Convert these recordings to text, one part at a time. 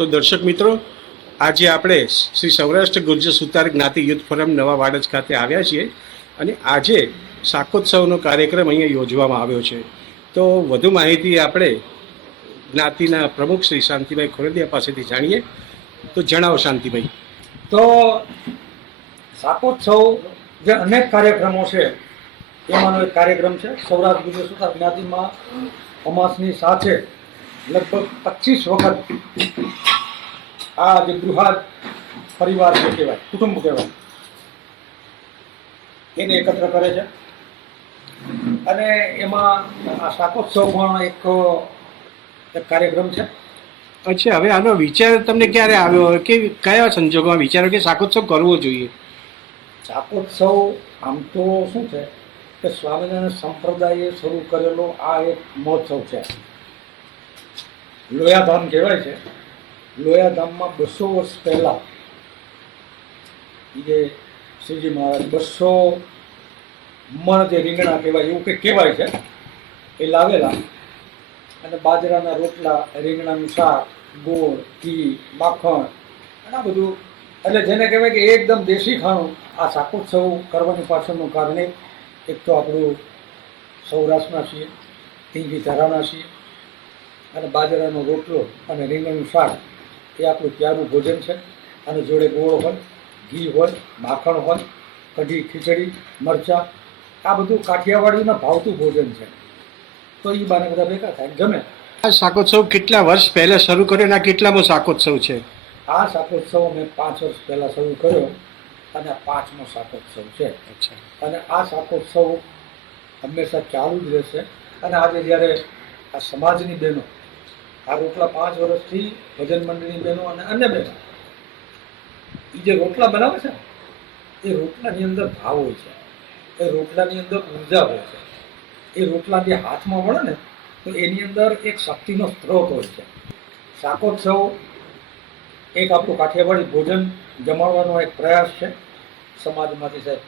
તો દર્શક મિત્રો, આજે આપણે શ્રી સૌરાષ્ટ્ર ગુર્જર સુતાર જ્ઞાતિ યુથ ફોરમ નવા વાડજ ખાતે આવ્યા છીએ અને આજે શાકોત્સવનો કાર્યક્રમ અહીંયા યોજવામાં આવ્યો છે. તો વધુ માહિતી આપણે જ્ઞાતિના પ્રમુખ શ્રી શાંતિભાઈ ખોરદિયા પાસેથી જાણીએ. તો જણાવો શાંતિભાઈ. તો શાકોત્સવ જે અનેક કાર્યક્રમો છે, એમાંનો એક કાર્યક્રમ છે સૌરાષ્ટ્ર ગુજરાત સુતાર જ્ઞાતિમાં અમાસની સાથે લગભગ પચીસ વખત આ જે બૃહદ પરિવાર જે કહેવાય કુટુંબ કહેવાય એને એકત્ર કરે છે. અને એમાં આ શાકોત્સવ પણ એક એક કાર્યક્રમ છે. અચ્છા હવે આનો વિચાર તમને ક્યારે આવ્યો? કે કયા સંજોગોમાં વિચારો કે શાકોત્સવ કરવો જોઈએ? શાકોત્સવ આમ તો શું છે કે સ્વામિનારાયણ સંપ્રદાયે શરૂ કરેલો આ એક મહોત્સવ છે. લોયાધામ કહેવાય છે. લોયાધામમાં બસો વર્ષ પહેલાં જે શ્રીજી મહારાજ બસો મણ જે રીંગણા કહેવાય, એવું કંઈક કહેવાય છે. એ લાવેલા અને બાજરાના રોટલા, રીંગણાનું શાક, ગોળ, ઘી, માખણ અને બધું. એટલે જેને કહેવાય કે એકદમ દેશી ખાણું. આ શાકોત્સવ કરવાની પાછળનું કારણ એક તો આપણું સૌરાષ્ટ્રના છીએ, ટીંગી ધરાના છીએ. અને બાજરાનો રોટલો અને રીંગણનું શાક એ આપણું પ્યારું ભોજન છે. અને જોડે ગોળ હોય ઘી હોય માખણ હોય કઢી ખીચડી મરચાં આ બધું કાઠિયાવાડીમાં ભાવતું ભોજન છે. તો એ બાને બધા ભેગા થાય જમે આ શાકોત્સવ કેટલા વર્ષ પહેલાં શરૂ કર્યો અને આ કેટલામો શાકોત્સવ છે? આ શાકોત્સવ મેં પાંચ વર્ષ પહેલાં શરૂ કર્યો અને આ પાંચમો શાકોત્સવ છે. અચ્છા. અને આ શાકોત્સવ હંમેશા ચાલુ જ રહેશે. અને આજે જ્યારે આ સમાજની બહેનો આ રોટલા પાંચ વર્ષથી ભજન મંડળની બહેનો અને અન્ય બહેનો. એ જે રોટલા બનાવે છે એ રોટલાની અંદર ભાવ હોય છે. એ રોટલાની અંદર ઊર્જા હોય છે. એ રોટલા જે હાથમાં વળે ને, તો એની અંદર એક શક્તિનો સ્ત્રોત હોય છે. શાકોત્સવ, એક આપણું કાઠિયાવાડી ભોજન જમાડવાનો એક પ્રયાસ છે. સમાજમાંથી સાહેબ,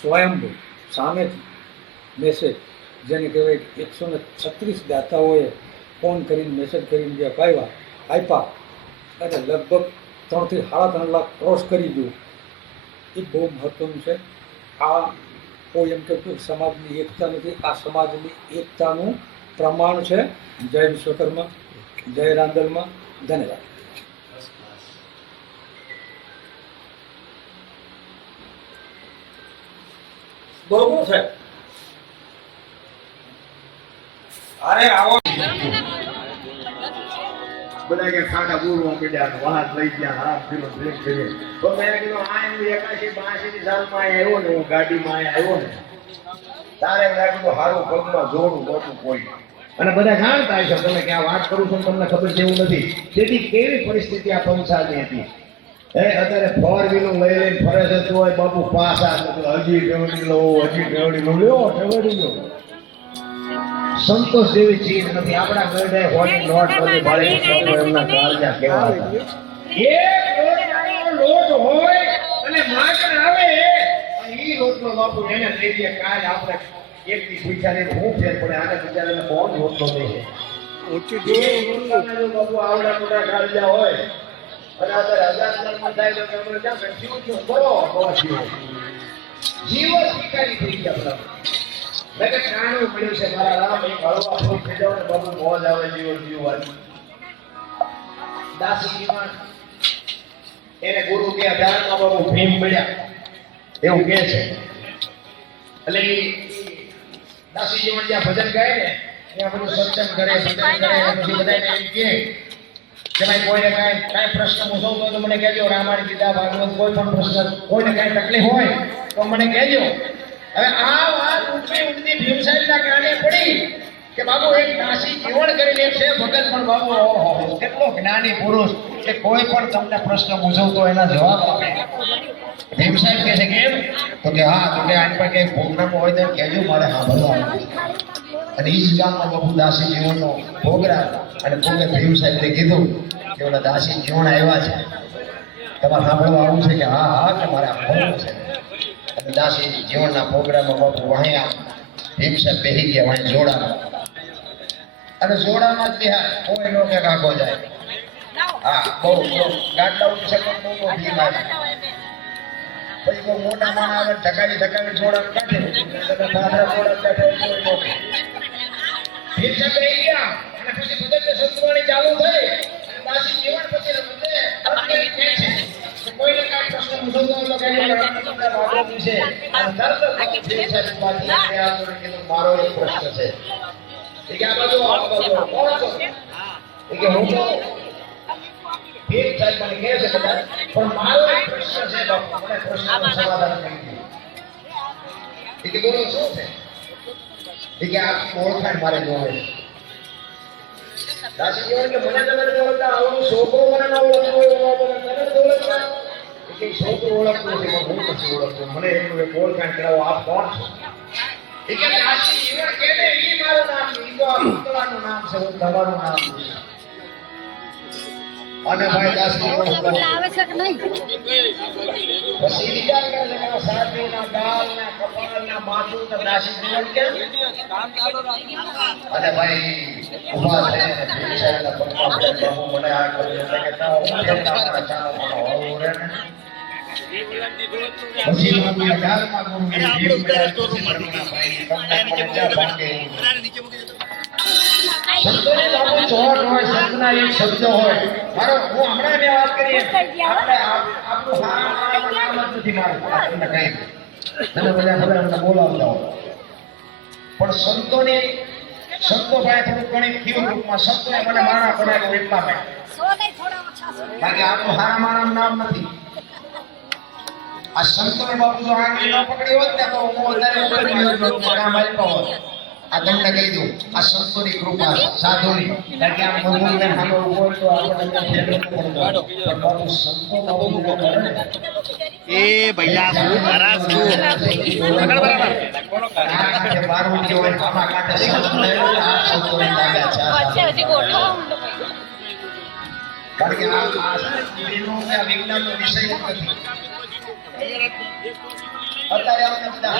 સ્વયંભૂ, સામેથી મેસેજ, જેને કહેવાય એકસો ને છત્રીસ દાતાઓએ ફોન કરીને મેસેજ કરીને જે અપાવ્યા આપ્યા અને લગભગ ત્રણથી સાડા ત્રણ લાખ ક્રોસ કરી દઉં. એ બહુ મહત્વનું છે. આ કોઈ એમ કહેતું સમાજની એકતા નથી. આ સમાજની એકતાનું પ્રમાણ છે. જય વિશ્વકર્મા, જય રાંદલમાં ધન્યવાદ. બરોબર છે. અરે આવો. બધા કે ખાટા બોલવા પડ્યા વાત લઈ ગયા હાથ ફેરો બ્રેક કર્યો. તો મેં કીધું, આ એમ એકાશી બાસી ની સાલમાં આવ્યો ને, હું ગાડીમાં આવ્યો ને, તારે લાગ્યું હારું પગમાં જોડું નહોતું કોઈ. અને બધા જાણતા છે તમે કે આ વાત કરું છું તમને ખબર એવું નથી. તેથી કેવી પરિસ્થિતિ આ પંચાળની હતી? હે, અત્યારે ફોર વ્હીલર લઈ લઈને ફરે છે તોય બાપુ પાછા, હજી ઠેવડી લો, હજી ઠેવડી લો. લ્યો ઠેવડી લો. સંતોષ જેવી ચીજ નથી. આપણા ગરડે હોની લોટ બધી ભાડે છોકરો એમના કાળજા કેવા હતા. એક રોટલાનો લોટ હોય અને માગણ આવે અને ઈ લોટનો બાપુ એને લઈ દે કાલ આપણે એક થી પૂછ્યા ને હું ફેર પડે આને બિચારાને કોણ લોટનો દે? છે ઓછું જો બાપુ આવડા મોટા કાળજા હોય અને અત્યારે હજાર હજારમાં થાય તો તમે કે જીવ તો બરો જીવ જીવ જ થઈ ગયા બધા. મેં કે કાણું મળ્યું છે મારા રામ એક હળવા ફૂલ ખેડાવ ને બાબુ મોજ આવે જીવન જીવવાની. દાસીજીમાં એને ગુરુ કે અઢારમાં બાબુ ભીમ મળ્યા એવું કે છે. એટલે દાસીજીમાં જ્યાં ભજન ગાય ને ત્યાં બધું સત્સંગ કરે ભજન કરે પછી બધાને એમ કે કે ભાઈ કોઈને કાંઈ કાંઈ પ્રશ્ન હોય તો મને કહેજો રામાયણ ગીતા ભાગવત કોઈ પણ પ્રશ્ન કોઈને કાંઈ તકલીફ હોય તો મને કહેજો. હવે આ વાત ઊંચી ઊંચી સાહેબના કાને પડી કે બાબુ એક દાસી જીવન કરી લે છે, ભગત પણ બાબુ કેટલો જ્ઞાની પુરુષ કે કોઈ પણ તમને પ્રશ્ન મૂંઝવતો એના જવાબ આપે. ભીમ સાહેબ કહે છે કેમ? તો કે હા, તો કે આની પર કઈ પ્રોગ્રામ હોય તો કહેજો, મારે સાંભળવાનું અને ઈ જ ગામમાં બાબુ દાસી જીવનનો પ્રોગ્રામ અને પોતે ભીમ સાહેબને કીધું કે ઓલા દાસી જીવન આવ્યા છે. તમારે સાંભળવા આવું છે કે હા હા, કે મારે સાંભળવું છે? અને દાસી જીવનના પ્રોગ્રામમાં બાપુ વાહ્યા ભીમ સાહેબ બેસી ગયા વાંહે જોડામાં. અને જોડામાં જ બેહા કોઈ નો કે કાકો જાય. હા, બહુ બહુ. ગાડલા ઉઠી શકો બહુ બહુ ભીમ આવે. પછી બહુ મોટા માણસ આવે ઢકાવી ઢકાવી જોડા કાઢે. દાદરા જોડા કાઢે, કોઈ બહુ ભીમ સાહેબ રહી ગયા, અને પછી ભગત સંતવાણી ચાલુ થઈ. અને દાસી જીવન પછી બધે અટકેલી કહે છે કે કોઈને કાંઈ પ્રશ્ન મૂંઝવતો હોય તો કહેજો, રણજીતના બાળકો વિશે. અને તરત જ ભીમ સાહેબ પાછી આપણે આ જોડે કીધું, મારો એક પ્રશ્ન છે એ કે આ બાજુ આવો, આ બાજુ આવો. કોણ છો? એ કે હું તો ભીમ સાહેબ મને કહે છે બધા પણ મારો એક પ્રશ્ન છે બાપુ મને પ્રશ્નનું સમાધાન કરી દો. એ કે બોલો શું છે એ કે આ ઓળખાણ મારે જોવે છે દાસી કહેવાય કે મને તમે નથી ઓળખતા આવો છોકરો મને ન ઓળખતો હોય એવો બોલે, તમે નથી ઓળખતા એ કે છોકરો ઓળખતો નથી પણ હું નથી ઓળખતો મને એનું એક ઓળખાણ કરાવો આપ કોણ છો એ કે દાસી જીવન કહે ને ઈ મારું નામ છે ઈ તો આ પુતળાનું નામ છે હું તમારું નામ છું અને ભાઈ દાસી જીવન આવે છે કે નહીં પછી વિચાર કરે છે કે આ સાધુના ગાલના કપાળના માથું તો દાસી જીવન કેમ અને ભાઈ ઊભા થઈને ભીમસેનના પગમાં પડે, પ્રભુ મને આ કર્યું એટલે કે તારો ઉકેલ તારા ચારોમાં હોવો રહે શબ્દ હોય. મારો બોલાવતા. પણ સંતોને સંતો પાસે થોડું ઘણી થયું રૂપમાં સંતોએ મને મારા બનાવ્યો એટલા માટે સો નહીં થોડા ઓછા સો કારણ કે આપણું હારા મારા નામ નથી આ સંતોષ બાપુ જો આંગળી ન પકડી હોત ને તો હું વધારે કામ આપ્યો હોત. આ તમને કહી દઉં આ સંતોની કૃપા સાધુની. કે આમ ભગવાનને સામે ઊભો તો આપણને ફેરવું ન પણ બાપુ સંતો બાપુ ના કરે ને. એ ભૈયા શું ખરાબ શું બરાબર. આ કાંઠે બારવું કે હોય, આમાં કાંઠે સંતોને આ સંતોને લાગ્યા છે. હજી ગોઠવો. કારણ કે આ આ એનો કે આ વિજ્ઞાનનો વિષય નથી. અત્યારે આપણે બધા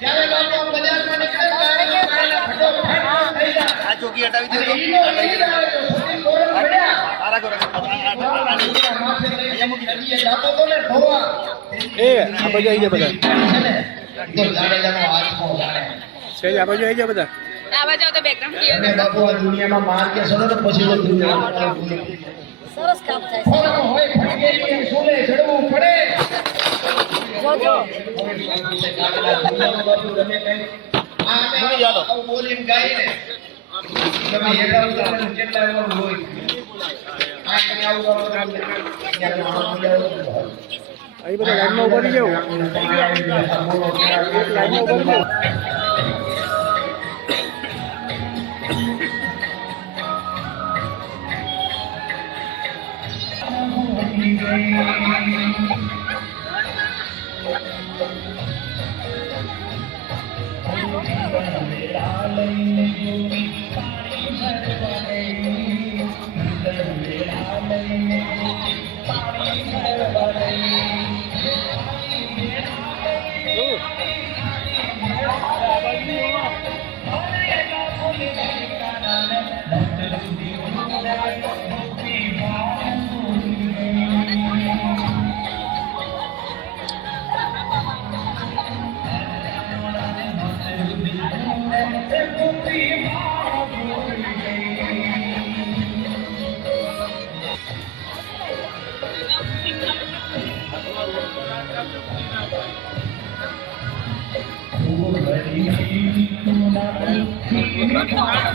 ત્યારે બજારમાં ચોકી હટાવી દીધો. કરો. એ આ બાજુ આવી જાય બધા. છે આ બાજુ આવી બધા. આવા જાવ તો બેકગ્રાઉન્ડ ક્લિયર અને બાપુ આ દુનિયામાં માર કે પછી તો દુનિયા સરસ કામ થાય. છે હોય ફટકેલી એમ સોલે ચડવું પડે. જોજો આવું. ગાઈને તમે હેઠા ઉતારો ને કેટલા એવા હોય આ આવું કરો તો આમ ક્યાંક આમ મજા આવે. અહીં બધા લાઈનમાં ઊભા રહી જાઓ. લાઈનમાં ઊભા રહી જાઓ. તમારા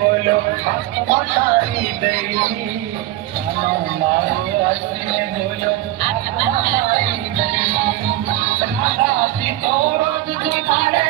বলো মশারি দেই জানো মারো আসিনে বলো মশারি দেই মশারি তোর যে পারে